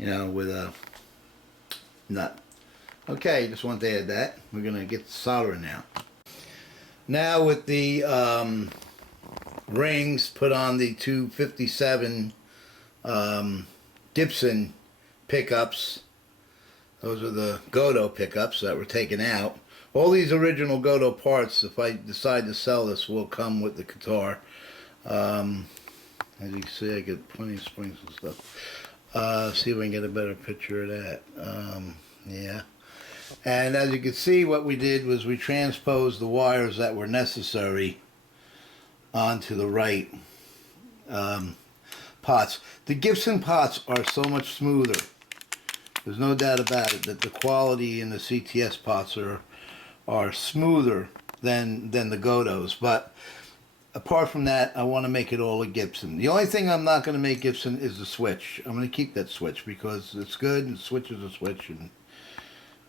you know, with a nut. Okay, just wanted to add that. We're going to get the soldering now. Now with the rings put on the 257 Gibson pickups. Those are the Godo pickups that were taken out. All these original Godo parts, if I decide to sell this, will come with the guitar. As you can see, I get plenty of springs and stuff. See if I can get a better picture of that. Yeah. And as you can see, what we did was we transposed the wires that were necessary onto the right pots. The Gibson pots are so much smoother. There's no doubt about it that the quality in the CTS pots are smoother than the Godos. But apart from that, I want to make it all a Gibson. The only thing I'm not going to make Gibson is the switch. I'm going to keep that switch because it's good, and the switch is a switch.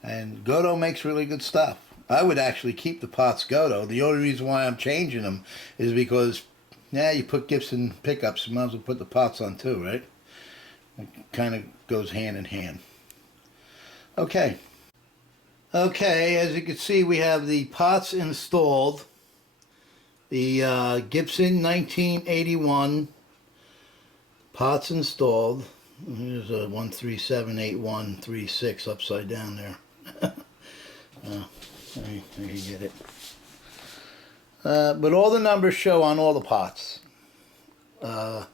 And Godo makes really good stuff. I would actually keep the pots Godo. The only reason why I'm changing them is because, yeah, you put Gibson pickups, you might as well put the pots on too, right? It kind of goes hand in hand. Okay. Okay, as you can see, we have the pots installed. The Gibson 1981 pots installed. Here's a 1378136 upside down there. There you get it. But all the numbers show on all the pots. If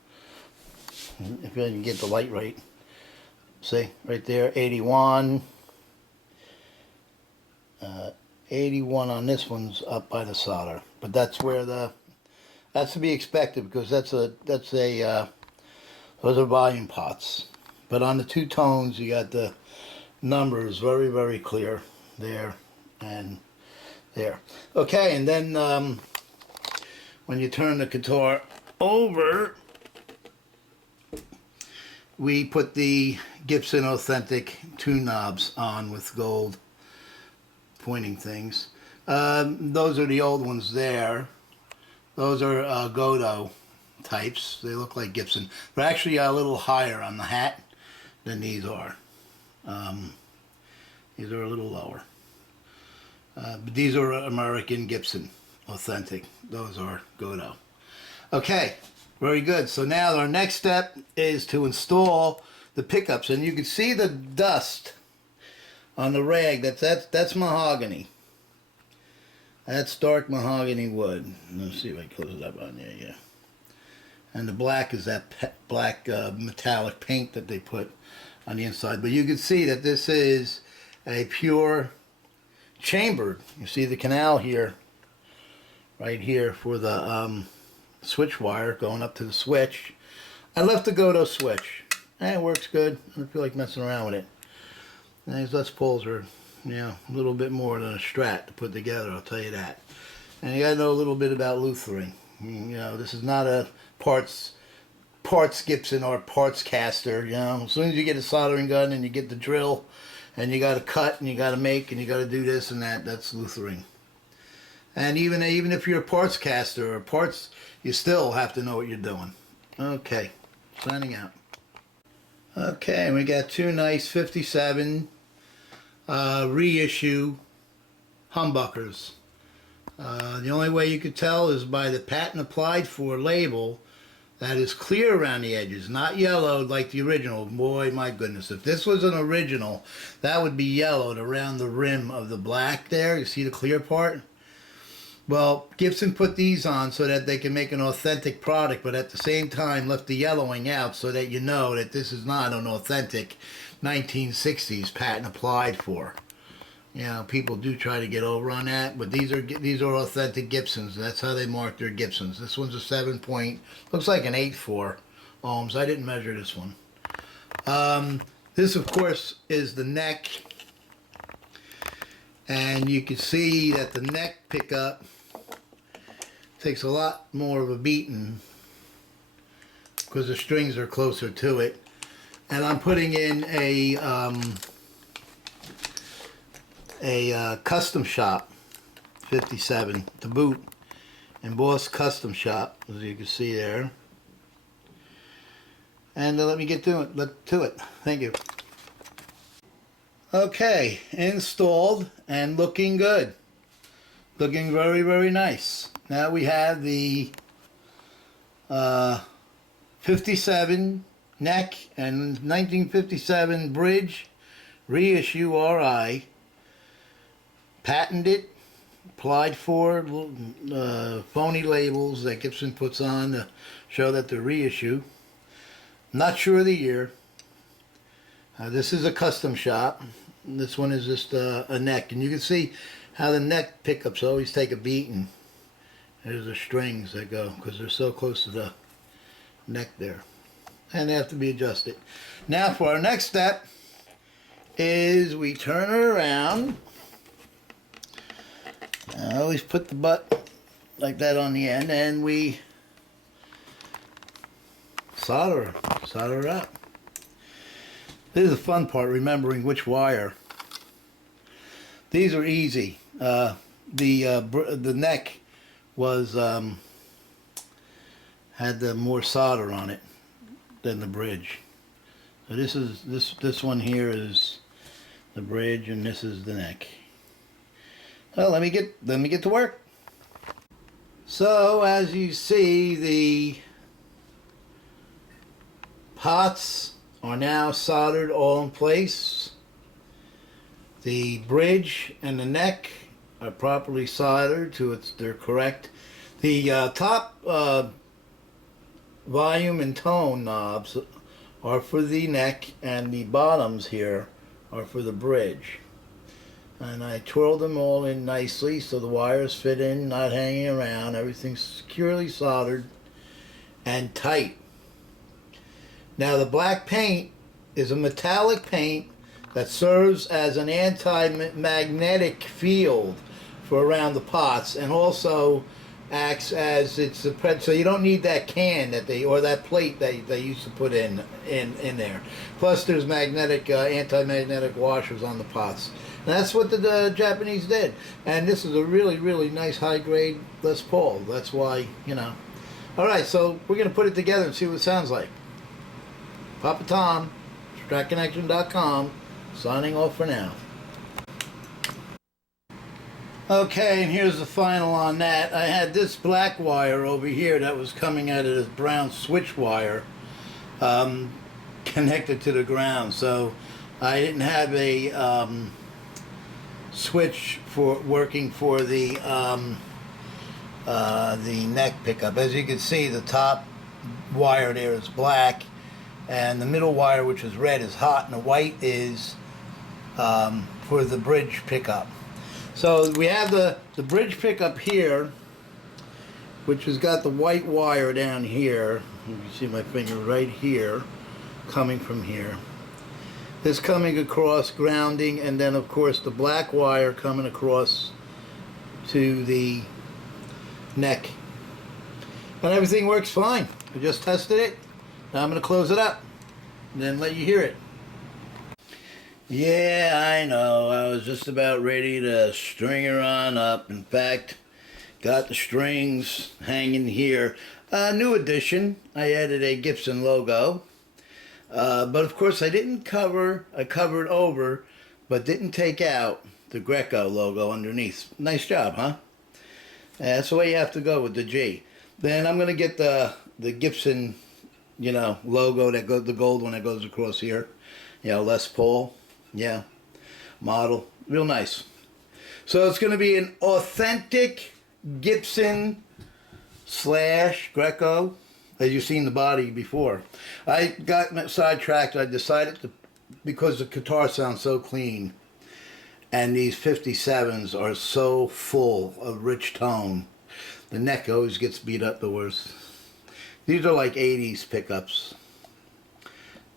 I can get the light right. See, right there, 81. 81 on this one's up by the solder. But that's where that's to be expected because those are volume pots. But on the two tones, you got the numbers very, very clear there and there. Okay, and then when you turn the guitar over, we put the Gibson Authentic tune knobs on with gold pointing things. Those are the old ones there. Those are Godo types. They look like Gibson. They're actually a little higher on the hat than these are. These are a little lower. But these are American Gibson Authentic. Those are Godo. Okay, very good. So now our next step is to install the pickups. And you can see the dust on the rag. That's mahogany. That's dark mahogany wood. Let's see if I can close it up on there. Yeah. And the black is that black metallic paint that they put on the inside. But you can see that this is a pure chambered. You see the canal here, right here for the switch wire going up to the switch. I left the Godo switch. It works good. I don't feel like messing around with it. And these Les Pauls are, you know, a little bit more than a Strat to put together, I'll tell you that. And you got to know a little bit about Luthering. You know, this is not a parts Gibson or parts caster. You know, as soon as you get a soldering gun and you get the drill and you got to cut and you got to make and you got to do this and that, that's Luthering. And even if you're a parts caster or parts, you still have to know what you're doing. Okay, signing out. Okay, we got two nice 57 reissue humbuckers. The only way you could tell is by the patent applied for label that is clear around the edges, not yellowed like the original. Boy, my goodness, if this was an original, that would be yellowed around the rim of the black there. You see the clear part? Well, Gibson put these on so that they can make an authentic product, but at the same time left the yellowing out so that you know that this is not an authentic 1960s patent applied for. You know, people do try to get over on that, but these are authentic Gibsons. That's how they mark their Gibsons. This one's a 7 point, looks like an 8.4 ohms. I didn't measure this one. This, of course, is the neck, and you can see that the neck pickup takes a lot more of a beating because the strings are closer to it. And I'm putting in a custom shop 57 to boot, embossed custom shop, as you can see there. and let me get to it. Thank you. Okay, installed and looking good. Looking very, very nice. Now we have the 57 neck and 1957 bridge reissue RI. Patented, applied for, phony labels that Gibson puts on to show that they're reissue. Not sure of the year. This is a custom shop. This one is just a neck, and you can see how the neck pickups always take a beating. There's the strings that go because they're so close to the neck there, and they have to be adjusted. Now for our next step is we turn her around. I always put the butt like that on the end, and we solder her up. This is the fun part, remembering which wire. These are easy. The neck was had the more solder on it than the bridge. So this one here is the bridge, and this is the neck. Well, let me get to work. So as you see, the pots are now soldered all in place. The bridge and the neck are properly soldered to they're correct. The top volume and tone knobs are for the neck, and the bottoms here are for the bridge. And I twirled them all in nicely so the wires fit in, not hanging around. Everything's securely soldered and tight. Now the black paint is a metallic paint that serves as an anti-magnetic field for around the pots, and also acts as so you don't need that can or that plate that they used to put in there. Plus there's magnetic anti-magnetic washers on the pots. And that's what the Japanese did. And this is a really, really nice high-grade Les Paul. That's why, you know. All right, so we're going to put it together and see what it sounds like. Papa Tom, StratConnection.com, signing off for now. Okay, and here's the final on that. I had this black wire over here that was coming out of this brown switch wire connected to the ground. So I didn't have a switch for working for the neck pickup. As you can see, the top wire there is black, and the middle wire, which is red, is hot, and the white is for the bridge pickup. So we have the bridge pickup here, which has got the white wire down here. You can see my finger right here, coming from here. This coming across, grounding, and then of course the black wire coming across to the neck. And everything works fine. I just tested it. Now I'm going to close it up and then let you hear it. Yeah, I know. I was just about ready to string her on up. In fact, got the strings hanging here. New addition. I added a Gibson logo. But of course I didn't cover, I covered over, but didn't take out the Greco logo underneath. Nice job, huh? That's the way you have to go with the G. Then I'm going to get the Gibson, you know, logo that goes, the gold one that goes across here. You know, Les Paul. Yeah. Model. Real nice. So it's going to be an authentic Gibson / Greco. As you've seen the body before. I got sidetracked. I decided to, because the guitar sounds so clean, and these 57s are so full of rich tone, the neck always gets beat up the worst. These are like 80s pickups.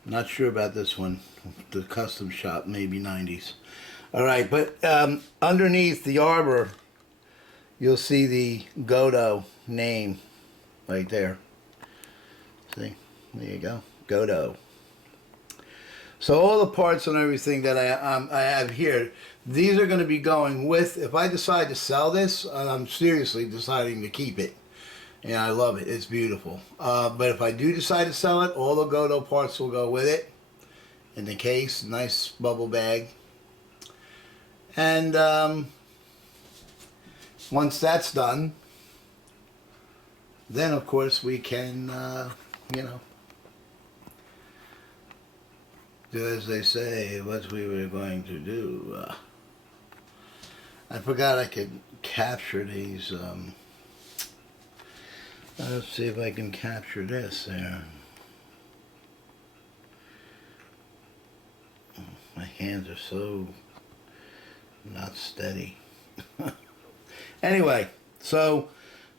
Not sure about this one. The custom shop, maybe 90s. All right, but underneath the arbor, you'll see the Godo name right there. See, there you go, Godo. So all the parts and everything that I have here, these are going to be going with, if I decide to sell this, I'm seriously deciding to keep it. Yeah, I love it. It's beautiful. But if I do decide to sell it, all the Godot parts will go with it. In the case, nice bubble bag. And once that's done, then of course we can, you know, do as they say, what we were going to do. I forgot I could capture these. Let's see if I can capture this there. My hands are so not steady. Anyway, so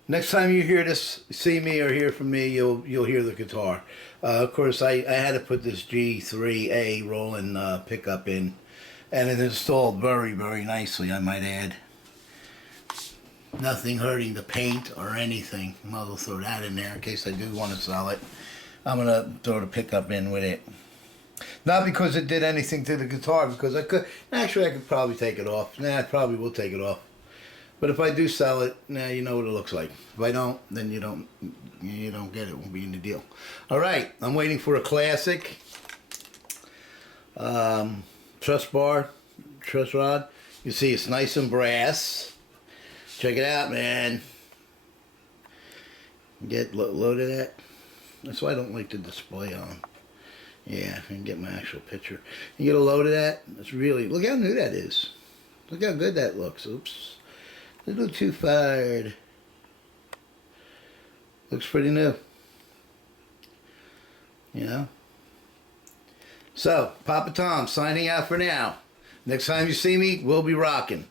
next time you hear this, see me or hear from me, you'll hear the guitar. Of course, I had to put this G3A Roland pickup in, and it installed very, very nicely, I might add. Nothing hurting the paint or anything. Might as well throw that in there in case I do want to sell it. I'm going to throw the pickup in with it. Not because it did anything to the guitar, because I could. Actually, I could probably take it off. Nah, I probably will take it off. But if I do sell it, nah, you know what it looks like. If I don't, then you don't get it. It won't be in the deal. All right, I'm waiting for a classic truss rod. You see, it's nice and brass. Check it out, man. Get loaded at. That's why I don't like the display on. Yeah, I can get my actual picture. You get a load of that. That's really, look how new that is. Look how good that looks. Oops. A little too fired. Looks pretty new. You know? So, Papa Tom signing out for now. Next time you see me, we'll be rocking.